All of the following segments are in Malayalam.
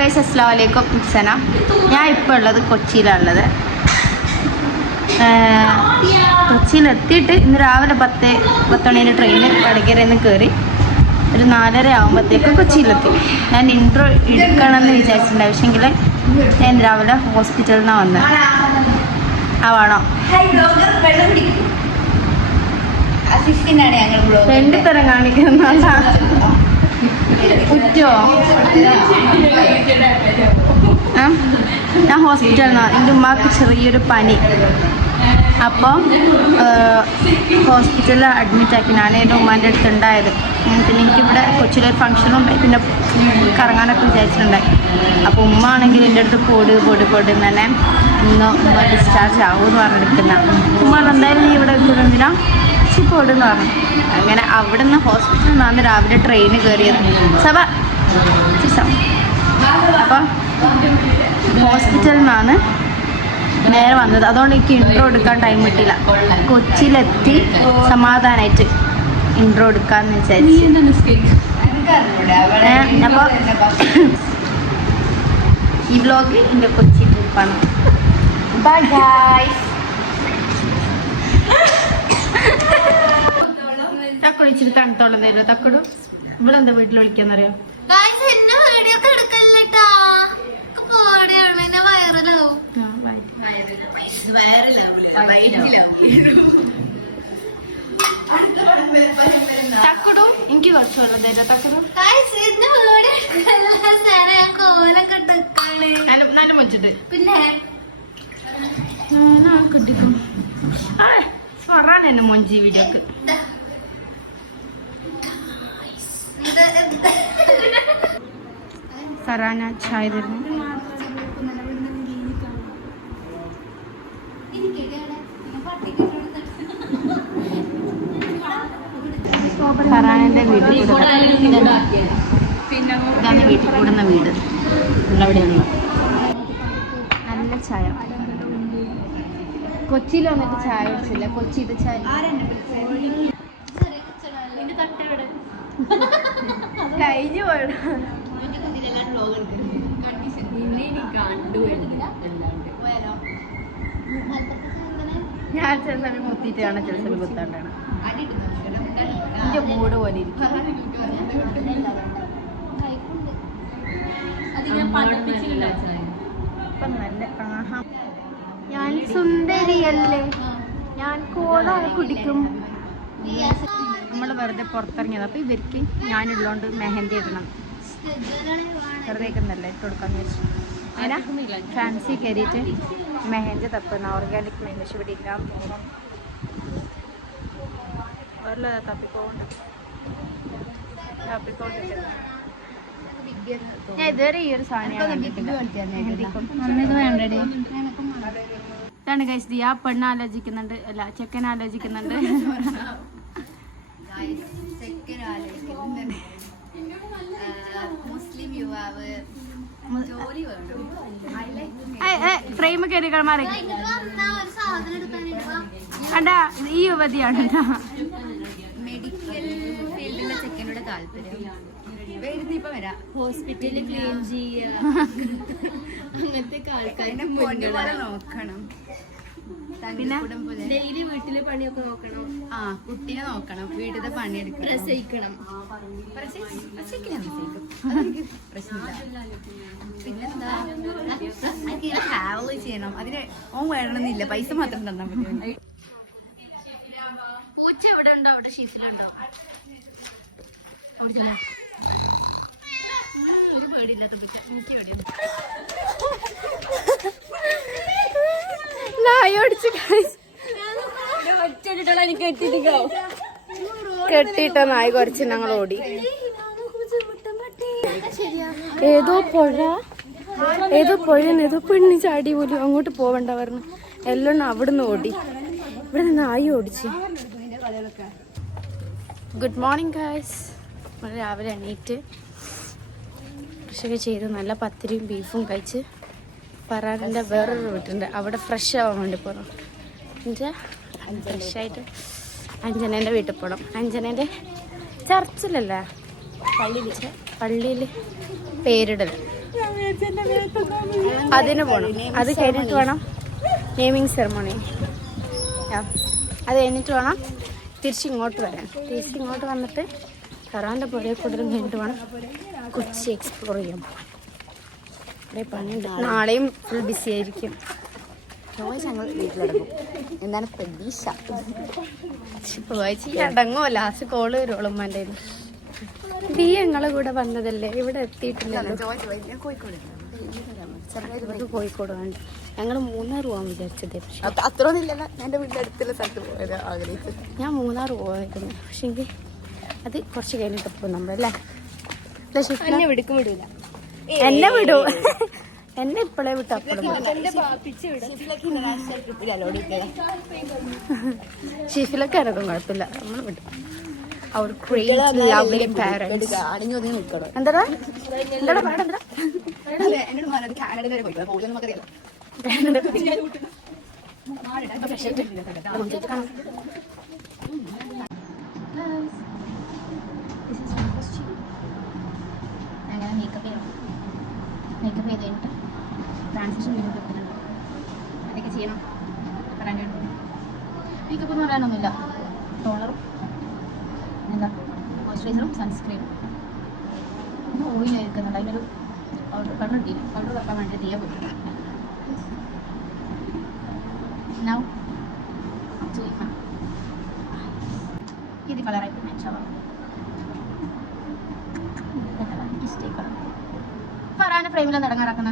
ഗൈസ് അസ്സലാമു അലൈക്കും. സന. ഞാൻ ഇപ്പോൾ ഉള്ളത് കൊച്ചിയിലാണുള്ളത്. കൊച്ചിയിലെത്തിയിട്ട് ഇന്ന് രാവിലെ 10 മണിന് ട്രെയിന് വടകരയിൽ നിന്ന് കയറി ഒരു 4:30 ആകുമ്പോഴത്തേക്ക് കൊച്ചിയിലെത്തി. ഞാൻ ഇൻട്രോ എടുക്കണമെന്ന് വിചാരിച്ചിട്ടുണ്ട്. പക്ഷേങ്കിൽ ഞാൻ രാവിലെ ഹോസ്പിറ്റലിൽ നിന്നാണ് വന്നത്. ആണോ രണ്ട് തരം കാണിക്കുന്ന കുറ്റോ? ഞാൻ ഹോസ്പിറ്റലിൽ നിന്നാണ്. എൻ്റെ ഉമ്മാക്ക് ചെറിയൊരു പനി. അപ്പോൾ ഹോസ്പിറ്റലിൽ അഡ്മിറ്റ് ആക്കി. ഞാൻ എൻ്റെ ഉമ്മാൻ്റെ അടുത്ത് ഉണ്ടായത്. പിന്നെ എനിക്കിവിടെ കൊച്ചിയിലൊരു ഫംഗ്ഷനും ഉണ്ടായി. പിന്നെ കറങ്ങാനൊക്കെ വിചാരിച്ചിട്ടുണ്ടായി. അപ്പോൾ ഉമ്മ ആണെങ്കിൽ എൻ്റെ അടുത്ത് പൊടി തന്നെ ഇന്ന് ഉമ്മ ഡിസ്ചാർജ് ആവുമെന്ന് പറഞ്ഞെടുക്കുന്ന. ഉമ്മ എന്തായാലും നീ ഇവിടെ നിൽക്കുന്നില്ല, പോടെന്ന് പറഞ്ഞു. അങ്ങനെ അവിടെ നിന്ന് ഹോസ്പിറ്റലിൽ നിന്നാണ് രാവിലെ ട്രെയിന് കയറിയത്. അപ്പം ഹോസ്പിറ്റലിൽ നിന്നാണ് നേരെ വന്നത്. അതുകൊണ്ട് എനിക്ക് ഇൻട്രോ എടുക്കാൻ ടൈം കിട്ടിയില്ല. കൊച്ചിയിലെത്തി സമാധാനമായിട്ട് ഇൻട്രോ എടുക്കാമെന്ന് വിചാരിച്ചു. അപ്പോൾ ഈ വ്ലോഗ് എൻ്റെ കൊച്ചി ട്രിപ്പാണ്. Bye guys. തക്കുടു ഇച്ചിരി തണുത്തോളം തരുമോ? തക്കുടു ഇവിടെ എന്താ വീട്ടിൽ വിളിക്കാന്നറിയാം. തക്കുടു എനിക്ക് കുറച്ച് വെള്ളം തരാം. തക്കുടു നല്ല മൊച്ചിട്ട് പിന്നെ കിട്ടിക്കും ഫറാൻ എന്നെ മൊഞ്ചി വീഡിയോക്ക്. ഫറാന ചായ തരുന്നു. ഫറാനന്റെ വീട്ടിൽ ഇതാണ് വീട്ടിൽ കൂടുന്ന വീട്. ഉള്ളവിടെയുള്ള നല്ല ചായ. കൊച്ചിയിൽ വന്നിട്ട് ചായ കുടിച്ചില്ല. കൊച്ചിയിലെ ചായ കഴിഞ്ഞു പോയത്. ഞാൻ ചില സമയം കുത്തിയിട്ടാണ്, ചില സമയം കുത്താണ്ടാണ്. എന്റെ മൂട് പോലെ ഇരിക്കും. ഇപ്പം നല്ല ആഹാ, ഞാൻ സുന്ദരിയല്ലേ, ഞാൻ കോള കുടിക്കും. നമ്മൾ വെറുതെ പുറത്തിറങ്ങിയത്. അപ്പോൾ ഇവർക്ക് ഞാനുള്ളതുകൊണ്ട് മെഹന്തി ഇടണം. വെറുതെ ഇരിക്കുന്നല്ലേ ഇട്ട് കൊടുക്കാന്ന് വെച്ചു. അങ്ങനെ ഫാൻസി കയറിയിട്ട് മെഹന്തി തപ്പുന്ന. ഓർഗാനിക് മെഹന്തി ഇവിടെ ഇല്ല. വേറെ തപ്പിക്കോണ്ട് ഞാൻ ഇതുവരെ ഈ ഒരു സാധനം ഇതാണ് ഗൈസ്. ദിയ പെണ്ണ് ആലോചിക്കുന്നുണ്ട്, അല്ല ചെക്കൻ ആലോചിക്കുന്നുണ്ട്. മുസ്ലിം യുവാവ്, ഫ്രെയിം കയറികൾ മാറി കണ്ട ഈ യുവതിയാണ്. മെഡിക്കൽ ഫീൽഡിലെ ചെക്കനോട് താല്പര്യം. ഇപ്പൊ വരാം ഹോസ്പിറ്റലിൽ ക്ലീൻ ചെയ്യുക, അങ്ങനത്തെ ആൾക്കാരെ നോക്കണം. പിന്നെ ഡെയിലി വീട്ടിലെ പണിയൊക്കെ നോക്കണം. ആ കുട്ടീനെ നോക്കണം, വീട്ടിലെ പണിയെടുക്കണം, പ്രസവിക്കണം. പ്രശ്നമില്ല. പിന്നെന്താ ഹാവൽ ചെയ്യണം. അതിന് ഓൻ വേണമെന്നില്ല, പൈസ മാത്രം തന്നാൽ മതി. പൂച്ച എവിടെ ഉണ്ടോ അവിടെ ഷീറ്റിലുണ്ടോ? പേടിയില്ലാത്ത പൂച്ച എനിക്ക് പേടിയുണ്ട്. കെട്ടിയിട്ട നായി കുറച്ച് ഞങ്ങൾ ഓടി. ഏതോ പുഴ ഏതോ പെണ്ണി ചാടി പോലും. അങ്ങോട്ട് പോവണ്ട പറഞ്ഞു. എല്ലാം അവിടുന്ന് ഓടി. ഇവിടെ നിന്ന് നായി ഓടിച്ച്. Good morning guys. രാവിലെ എണീറ്റ് കൃഷിയൊക്കെ ചെയ്ത് നല്ല പത്തിരിയും ബീഫും കഴിച്ച് ഫറാനിൻ്റെ വേറൊരു വീട്ടുണ്ട്. അവിടെ ഫ്രഷ് ആവാൻ വേണ്ടി പോകണം. എന്നുവെച്ചാൽ ഫ്രഷായിട്ട് അഞ്ജനേൻ്റെ വീട്ടിൽ പോകണം. അഞ്ജനേൻ്റെ ചർച്ചിലല്ല, പള്ളിയിൽ പേരിടൽ. അതിന് പോണം. അത് കഴിഞ്ഞിട്ട് വേണം നെയിമിങ് സെറമണി. അത് കഴിഞ്ഞിട്ട് വേണം തിരിച്ചിങ്ങോട്ട് വരാൻ. തിരിച്ചിങ്ങോട്ട് വന്നിട്ട് കറാൻ്റെ പുഴയെ കൂടുതലും കഴിഞ്ഞിട്ട് വേണം കൊച്ചി എക്സ്പ്ലോർ ചെയ്യാൻ പോകാൻ. കുറേ പണിയുണ്ട്. നാളെയും ഫുൾ ബിസി ആയിരിക്കും. ഞങ്ങൾ വീട്ടിലടങ്ങും എന്താണ് പ്രതീക്ഷ. അടങ്ങോ ലാസ്റ്റ് കോള് വരുള്ളൂ ഉമ്മാൻ്റെ. നീ ഞങ്ങളെ കൂടെ വന്നതല്ലേ, ഇവിടെ എത്തിയിട്ടില്ലല്ലോ. കോഴിക്കോട് വേണ്ട, ഞങ്ങൾ മൂന്നാർ പോകാൻ വിചാരിച്ചതേ. പക്ഷെ അത്രയൊന്നും ഇല്ലല്ലോ. എൻ്റെ വീടിൻ്റെ അടുത്തുള്ള സ്ഥലത്ത് പോയത് ആഗ്രഹിച്ചു. ഞാൻ മൂന്നാർ പോയിരുന്നു. പക്ഷെങ്കിൽ അത് കുറച്ച് കഴിഞ്ഞിട്ട് പോകും നമ്മളല്ലേ. എന്നെ വിടുക്കും വിടൂല. എന്നെ വിടൂ. എന്നെ ഇപ്പോഴേ വിട്ടു അപ്പോഴും ഷീഫിലൊക്കെ ഇറക്കും, കുഴപ്പമില്ല, നമ്മൾ വിടും. അവർ എന്താ അങ്ങനെ മേക്കപ്പ് ചെയ്ത് കഴിഞ്ഞിട്ട് ട്രാൻസിഷൻ എടുക്കുന്നുണ്ട്. അതൊക്കെ ചെയ്യണം. മേക്കപ്പ് എന്ന് പറയാനൊന്നുമില്ല. ടോണറും എന്താ മോയ്സ്ചറൈസറും സൺസ്ക്രീനും പിന്നെ ഓയിൽ എടുക്കുന്നുണ്ട്. അതിനൊരു പൗഡർ കിട്ടി. പൗഡർ വെക്കാൻ വേണ്ടി തീയ പോയിട്ടുണ്ട്. Now ഇത് കളറായിട്ട് മാച്ചാവാം. ഫറാന ഫ്രെയിമിലൊന്നും ഇടങ്ങാറാക്കുന്ന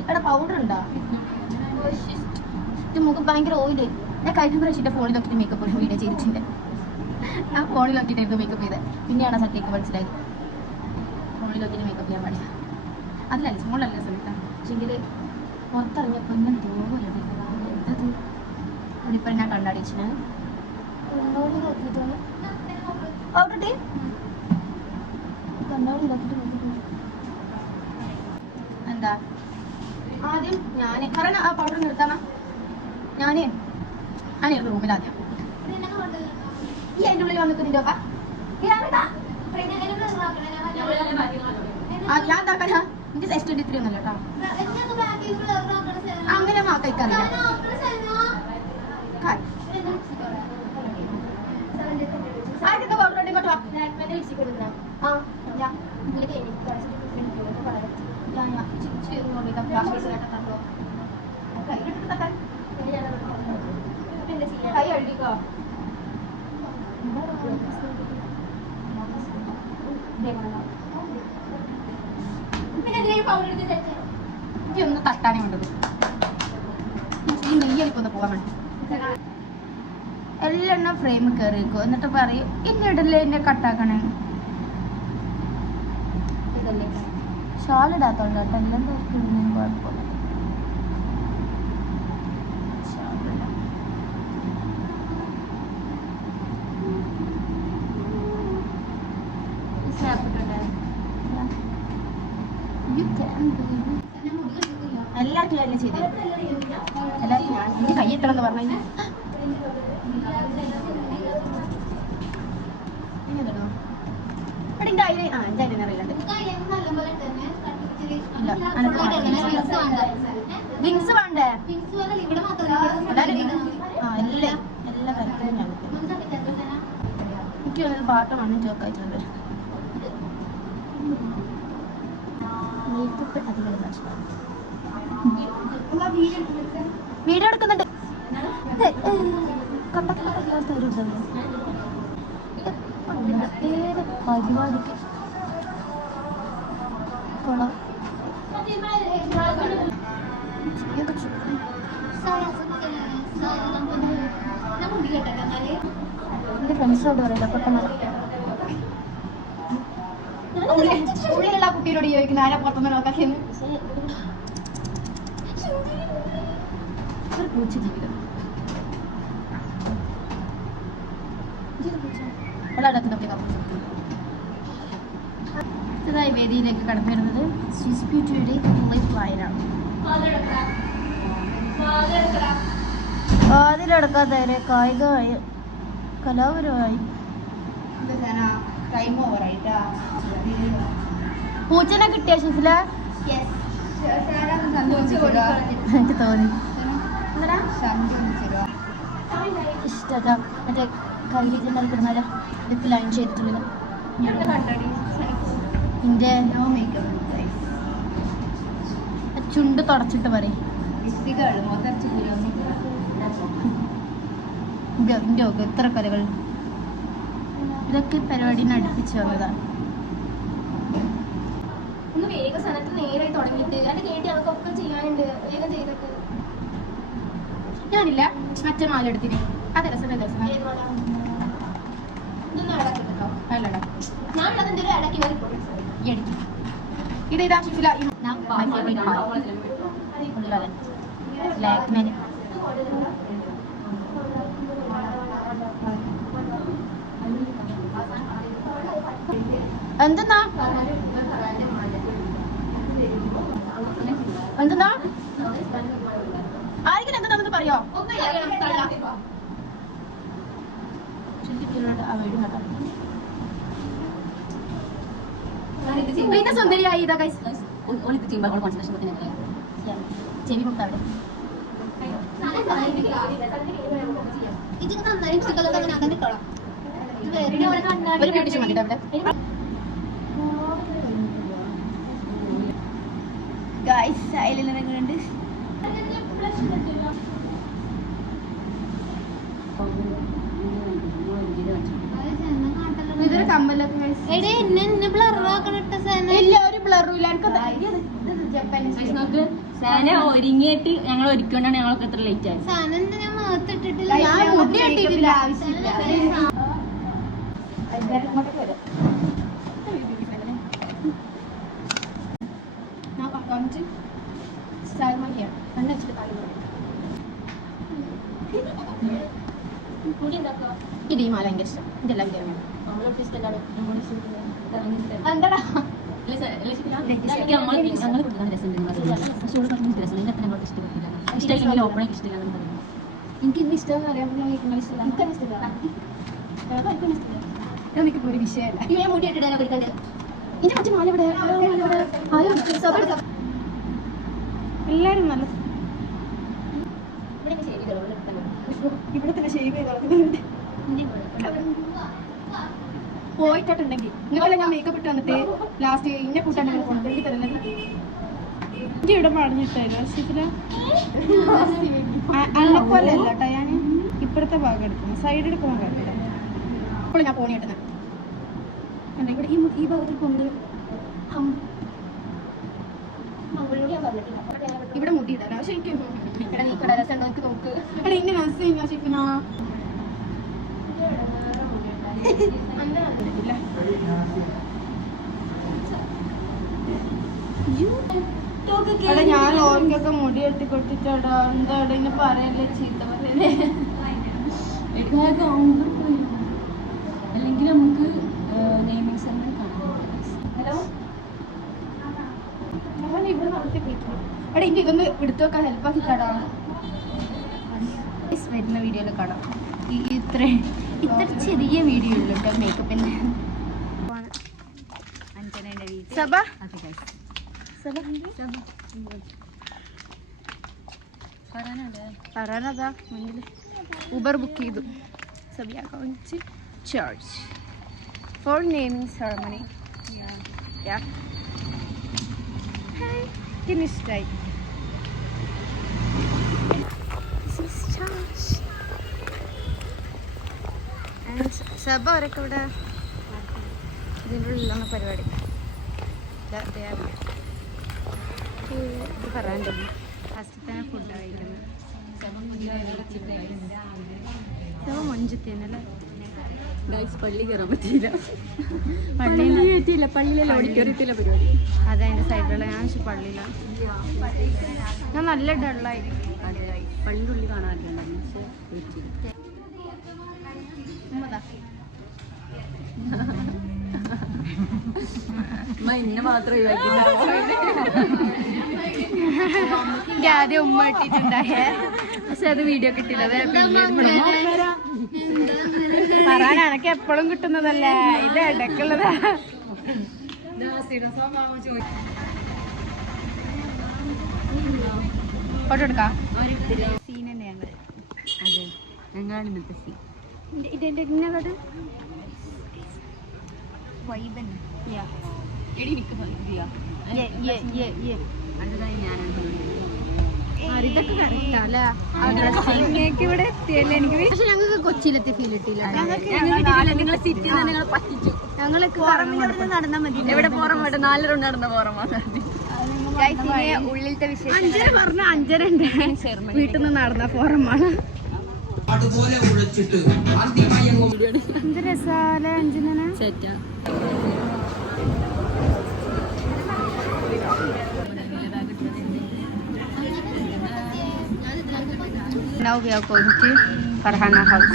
ഇവിടെ പൗഡർ ഉണ്ടോ? മുഖം ഭയങ്കര ഓയില്. ഞാൻ കഴിഞ്ഞ പ്രാവശ്യം ഫോണിൽ നോക്കിയിട്ട് മേക്കപ്പ് ഒരു വീഡിയോ ചെയ്തിട്ടുണ്ട്. ആ ഫോണിൽ നോക്കിയിട്ടായിരുന്നു മേക്കപ്പ് ചെയ്തത്. പിന്നെയാണ് സത്യക്ക് മനസ്സിലായത് ഫോണിൽ നോക്കിയിട്ട് മേക്കപ്പ് ചെയ്യാൻ പാടില്ല. അതിലല്ല ഫോണിലല്ല സമയത്താണ്. പക്ഷെങ്കിൽ പുറത്തിറങ്ങിയപ്പോൾ ഇങ്ങനെ തോന്നുമല്ലോ എന്തത്. ഇപ്പം ഞാൻ കണ്ണാടിച്ചിന് കണ്ണാടി നോക്കിയിട്ടാണ് ഔട്ടിട്ട് കണ്ണാടി നോക്കിയിട്ട് എന്താ ആദ്യം ഞാൻ കാരണം ആ പൗഡർ നിർത്താമ. ഞാന് റൂമിൽ ആദ്യം ഈ അതിൻ്റെ ഉള്ളിൽ വന്നിട്ട് നിന്റെ ഞാൻ എന്താക്കാനാ എനിക്ക് S23 ഒന്നല്ല കേട്ടോ. അങ്ങനെ കഴിക്കാറില്ല. ആദ്യത്തെ പൗഡർ ഇങ്ങോട്ട് വാ. കൈ അഴിക്കോ ഒന്ന് തട്ടാനേ വേണ്ടത്. ഈ നെയ്യലിക്കൊന്ന് പോകാൻ വേണ്ടി എല്ലാം ഫ്രെയിം കയറിക്കോ. എന്നിട്ട് പറയും ഇന്നിടല്ലേ എന്നെ കട്ടാക്കണേ. ഇതല്ലേ ഷാൾ ഇടാത്തോണ്ട് കേട്ടോ. എല്ലാം തീർക്കിടുന്നതിന് കുഴപ്പമില്ല. എല്ലാവർക്കും എല്ലാം ചെയ്ത് എല്ലാവർക്കും ഞാൻ എനിക്ക് കയ്യെത്തണം എന്ന് പറഞ്ഞു കഴിഞ്ഞാൽ എൻ്റെ അതിന് എൻ്റെ അതിന് അറിയില്ലുണ്ട്. വിങ്സ് വേണ്ടേ? എല്ലാ കാര്യത്തിലും ഞാൻ എനിക്ക് ഒരു പാട്ട് വണ്ണം ചോക്കായിട്ടുണ്ട്. മേക്കപ്പ് അധികം വീഡിയോ എടുക്കുന്നുണ്ട്. കട്ടക്കട്ടല്ലാത്തവരുണ്ടല്ലോ ഏത് പരിപാടിക്ക് കൊള്ളാം. എൻ്റെ ഫ്രണ്ട്സിനോട് പറയില്ല പെട്ടെന്ന് ഉള്ളിലുള്ള കുട്ടിയോട് ചോദിക്കുന്ന ആരെ പുറത്തുനിന്ന് നോക്കാക്കിയെന്ന്. ഒരു പൂച്ച ജീവിതം അടുത്തതായി വേദിയിലേക്ക് കടന്നു വരുന്നത് സ്വിസ് ബ്യൂട്ടിയുടെ ലിപ് ലൈനറാണ്. അതിലടക്കാത്തവരെ കായികമായി കലാപരമായി ടൈം ഓവറായിട്ടാ. പൂച്ചനെ കിട്ടിയ ഷിഫില എനിക്ക് തോന്നി ഇഷ്ടട്ടോ മറ്റേ കയ്യിൽ നൽകുന്നാലോ ലിപ്പ് ലൈൻ ചെയ്തിട്ടുള്ളത് എൻ്റെ ചുണ്ട് തുടച്ചിട്ട് പറയും എൻ്റെ ഒക്കെ എത്ര കലകൾ ഇതൊക്കെ പരിപാടിനെ അടുപ്പിച്ച് വന്നതാണ്. ഒന്ന് വേഗം സ്ഥലത്ത് നേരെ തുടങ്ങിയിട്ട് അതിന്റെ കേട്ടി അതൊക്കെ ഒക്കെ ചെയ്യാനുണ്ട്. വേഗം ചെയ്തൊക്കെ ഞാനില്ല മറ്റേ മാലെടുത്തിന് അതെ രസം രസം ഇതൊന്നും ഇടക്കിട്ടോ. അല്ലടാ ഞാൻ അതിന്റെ ഒരു ഇടയ്ക്ക് വരും എടുക്കും ഇത് ഇതാ ഷിഫില ലാക്മേൻ എന്തെന്നാ എന്തെന്നാ ആരെങ്കിലും എന്താണെന്ന് പറയോ പിന്നെ സുന്ദരിയായി ഇതാ ഗൈസ് ചെവി മുട്ടവിടെ ഇതിന് നന്നായി ചിക്കലൊക്കെ അങ്ങനെ അങ്ങനെ ഇട്ടോളാം. ഇത് വേറെ ഒരു ബ്യൂട്ടിഷൻ മതി അവിടെ ഗൈസ് അതിലെങ്ങനെയുണ്ട്? ഇതൊരു കമ്മലൊക്കെ ഇല്ല ഒരു ബ്ലറും ഇല്ല. എനിക്ക് സാന ഒരുങ്ങിയിട്ട് ഞങ്ങൾ ഒരുക്കൊണ്ടാണ് ഞങ്ങളൊക്കെ എത്ര ലേറ്റ് ആയത്. ഞാൻ മുടി കെട്ടിയിട്ടില്ല ആവശ്യമില്ല. ഇത് ഈ മാല ഭയങ്കര ഇഷ്ടം. ഇതെല്ലാം എന്താടാ ഇഷ്ടമില്ലെങ്കിൽ ഓപ്പണേക്ക് ഇഷ്ടമില്ല. എനിക്ക് ഇന്ന് ഇഷ്ടമെന്ന് അറിയാൻ എനിക്കിപ്പോ ഒരു വിഷയമല്ല. മുടി ഇട്ടിടാനോ കിട്ടാൻ ഇനി മറ്റേ മാല ഇവിടെ എല്ലാരും നല്ല ഇവിടെ തന്നെ ഷേവ് ചെയ്തോളും പോയിട്ടുണ്ടെങ്കിൽ ഇന്നലെ ഞാൻ മേക്കപ്പ് ഇട്ട് വന്നിട്ട് ലാസ്റ്റ് ഇന്നെ കൂട്ടാൻ കൊണ്ടുപോയി തരുന്നത് എനിക്ക് ഇവിടെ പറഞ്ഞിട്ടായിരുന്നു അന്നപ്പോലെ അല്ല കേട്ടോ. ഞാൻ ഇപ്പഴത്തെ ഭാഗം എടുക്കുന്നു, സൈഡ് എടുക്കുന്ന കാര്യമില്ല. അപ്പോൾ ഞാൻ പോണി ഇട്ടുന്നത് ഇവിടെ ഈ ഭാഗത്തിൽ കൊണ്ട് ഇവിടെ മുടി ഇടാൻ പക്ഷെ എനിക്ക് എനിക്ക് നോക്ക് എടാ ഇന്നെ നഴ്സ് കഴിഞ്ഞാൽ ശരിക്കും എടാ ഞാൻ ഓർക്കൊക്കെ മുടി കെട്ടിക്കൊട്ടിട്ടാടാ എന്താടാ ഇന്നെ പറയല്ലേ ചീത്ത പറയല്ലേ. അല്ലെങ്കിൽ നമുക്ക് നെയ്മിങ് സെറിമണി കാണാം. ഹലോ ഞാൻ ഇവിടെ നടത്തി പോയിട്ടു. എടാ എനിക്ക് ഇതൊന്ന് എടുത്തു വെക്കാൻ ഹെൽപ്പ് ആക്കിട്ടാടാ. വരുന്ന വീഡിയോയിൽ കാണാം. ഇത്ര ചെറിയ വീഡിയോ ഉള്ളു കേട്ടോ മേക്കപ്പിൻ്റെ. സബ പറയാനതാ മുന്നിൽ ഊബർ ബുക്ക് ചെയ്തു. Sabiya account charge for naming ceremony. എനിക്കിഷ്ടായി. സബ അവരൊക്കെ ഇവിടെ ഇതിൻ്റെ ഉള്ളിലാണ് പരിപാടി. ഇത് പറയാൻ തോന്നുന്നു ഫസ്റ്റ് തന്നെ ഫുഡ് കഴിക്കുന്നത്. സബ മൊഞ്ചത്തിന്നല്ലേ പള്ളി കയറാൻ പറ്റിയില്ല. പള്ളിയിലെ ഓഡിറ്റോറിയത്തിലെ പരിപാടി അതതിൻ്റെ സൈഡിലുള്ള ഞാൻ പള്ളിയിലാണ്. ഞാൻ നല്ല ഡള്ളായി. പള്ളിൻ്റെ ഉള്ളിൽ കാണാറില്ല. ഇന്നെ മാത്രം എൻ്റെ ആദ്യം ഉമ്മ ഇട്ടിട്ടുണ്ടായേ പക്ഷെ അത് വീഡിയോ കിട്ടില്ല. എനക്ക് എപ്പോഴും കിട്ടുന്നതല്ലേ ഇത് ഇടയ്ക്കുള്ളതാ. ഫോട്ടോ എടുക്കാം. സീൻ തന്നെയാണ്. അതെ, ഞങ്ങളാണ് ഇന്നത്തെ സീൻ. ഇതിന്റെ ഇന്നത് വൈബന്നെ. ഇതൊക്കെ കറക്റ്റാ അല്ലേ? ഇവിടെ എത്തിയല്ലേ എനിക്ക്. പക്ഷെ ഞങ്ങൾക്ക് കൊച്ചിയിലെത്തി ഫീൽ കിട്ടിയില്ല. നിങ്ങളെ സിറ്റി നിങ്ങളെ പറ്റിച്ചു. ഞങ്ങൾക്ക് നടന്നാ മതി. എവിടെ പുറം പോയിട്ട് 4 റൗണ്ട് നടന്ന പുറമാണ്. ഉള്ളിലത്തെ വിശേഷം 5:30 പറഞ്ഞ 5:30 ഉണ്ട്. വീട്ടിൽ നിന്ന് നടന്ന ഫോറമാണ്. എന്ത് രസാല 5:00 സെറ്റാ. Now we are going to Farhana house.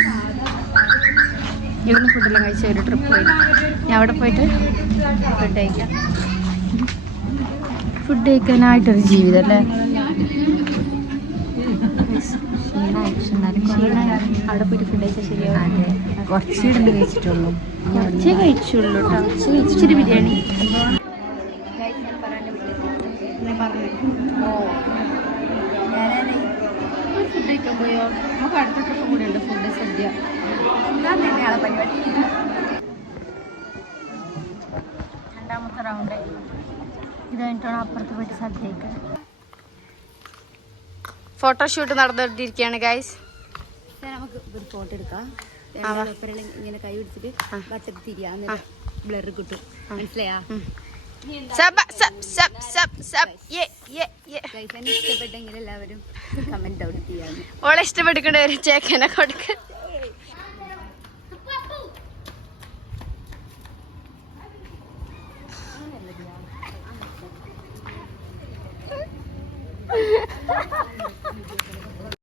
ഇവിടുന്ന് ഫുഡെല്ലാം കഴിച്ച ഒരു ട്രിപ്പ് പോയി. ഞാൻ അവിടെ പോയിട്ട് ഫുഡ് കഴിക്കാം. ഫുഡ് കഴിക്കാനായിട്ടൊരു ജീവിതം അല്ലേ? അവിടെ പോയിട്ട് ഫുഡ് കഴിച്ചാൽ ശരിയാവും. കുറച്ച് ഇടണ്ട് കഴിച്ചിട്ടുള്ളൂ. കുറച്ചേ കഴിച്ചുള്ളൂ കേട്ടോ. ഇച്ചിരി ബിരിയാണി ഫുഡ് കഴിക്കാൻ പോയോ? നമുക്ക് അടുത്ത ട്രിപ്പ് കൂടെ ഉണ്ട് ഫുഡ് സദ്യ. തന്നെയാണ് പരിപാടി. രണ്ടാമത്തെ റൗണ്ട് ഇത് കഴിഞ്ഞിട്ടാണ് അപ്പുറത്ത് പോയിട്ട് സദ്യ കഴിക്കാൻ. ഫോട്ടോഷൂട്ട് നടന്നുകൊണ്ടിരിക്കുകയാണ് ഗൈസ്. നമുക്ക് ഒരു ഫോട്ടോ എടുക്കാം. ഇങ്ങനെ കൈ പിടിച്ചിട്ട് വച്ചത്ത് തിരിയാ ബ്ലർ കിട്ടും. മനസ്സിലായാ? ഇഷ്ടപ്പെട്ടെങ്കിൽ എല്ലാവരും കമന്റ് ഔട്ട് ചെയ്യാം. ഓളെ ഇഷ്ടപ്പെട്ടിക്കൊണ്ട് ഒരു ചേക്കനെ കൊടുക്ക.